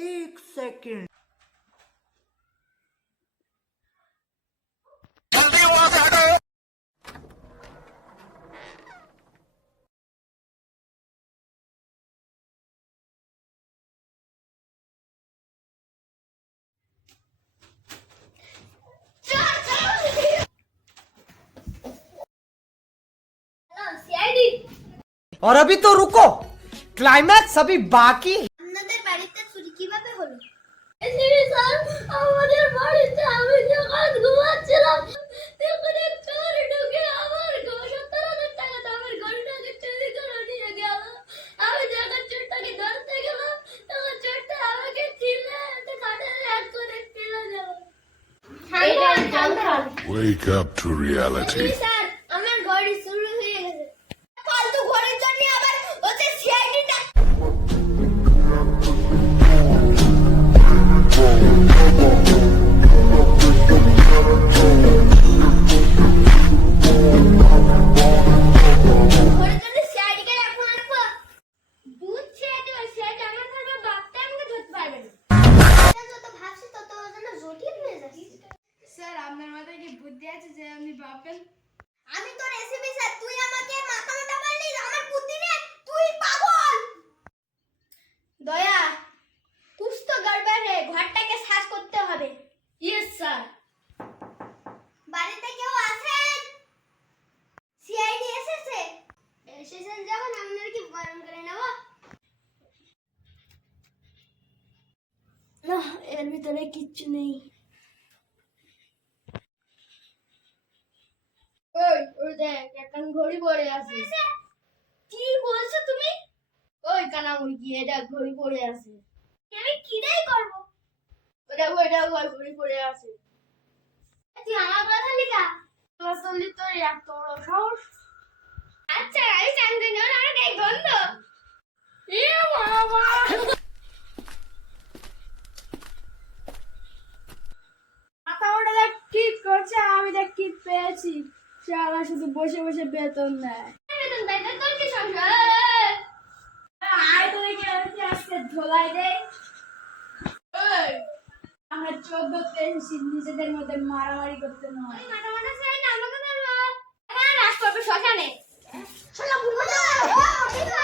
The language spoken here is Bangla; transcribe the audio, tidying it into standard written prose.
एक सेकंड। और अभी तो रुको, क्लाइमैक्स अभी बाकी। আপনাদের বাড়িতে চুরি কিভাবে হলো? স্যার, আমাদের বাড়িতে আমি যখন ঘুমাচ্ছিলাম তখন এক চোর ঢুকে আমার 70,000 টাকা দামের গয়নাকে চুরি করে নিয়ে গেল। আমি যখন চোরটাকে ধরতে গেলাম তখন চোরটা আমাকে ছিলে কাঠের হাত করে ফেলে দিল। Wake up to reality. Sir, আমার ঘড়ি চুরি হয়ে গেছে। ফালতু ঘড়ির জন্য আবার হচ্ছে সিআইডি ডাক। ঘড়ির জন্য সিআইডি কে রাখবো রাখবো। দুধ ছেড়ে দিও, সিআইডি আমার ধরবে, বাপটা আমাকে ধরতে পারবে না। এটা যত ভাবছি তত যেন জটিল হয়ে যাচ্ছে। স্যার, আপনার মাথায় কি বুদ্ধি আছে যে আপনি ভাববেন? আমি তোর এসিপি স্যার, তুই আমাকে মাথা মোটা বললি, আমার বুদ্ধি নেই, তুই পাগল। দয়া, কুছ তো গড়বড় রে, ঘরটাকে সাফ করতে হবে। Yes sir. বাড়িতে কেউ আছেন? সিআইডি এসেছে? এসেছেন যখন আপনার কি বরণ করে নেব? না, এর ভিতরে কিচ্ছু নেই। ওই দেখ, এখন ঘড়ি পড়ে আছে। কি বলছো তুমি? ওই কানা মুরগি, এটা ঘড়ি পড়ে আছে। আমি কিরাই করব? ওটা ঘড়ি পড়ে আছে। তুই আমার কথা লিখা। আসলে তোর এত বড় সাহস! আচ্ছা, আমি জানতে না, আমার গায়ে গন্ধ। এ বাবা! মাথা ওটা দেখ কি করছে, আমি দেখ কি পেয়েছি। সারা শুধু বসে বসে বেতন নেয়। বেতন দেয় না, তোর কি সমস্যা? আয় তো দেখি আমি কি আজকে ধোলাই দেই। এই, আমরা 14 পেয়েছি, নিজেদের মধ্যে মারামারি করতে নয়। ওই মাথা মোটা ছেলে না আমাকে ধরলো। এখন রাজ করবে শ্মশানে। শালা বুড়ো। ও, ঠিক আছে।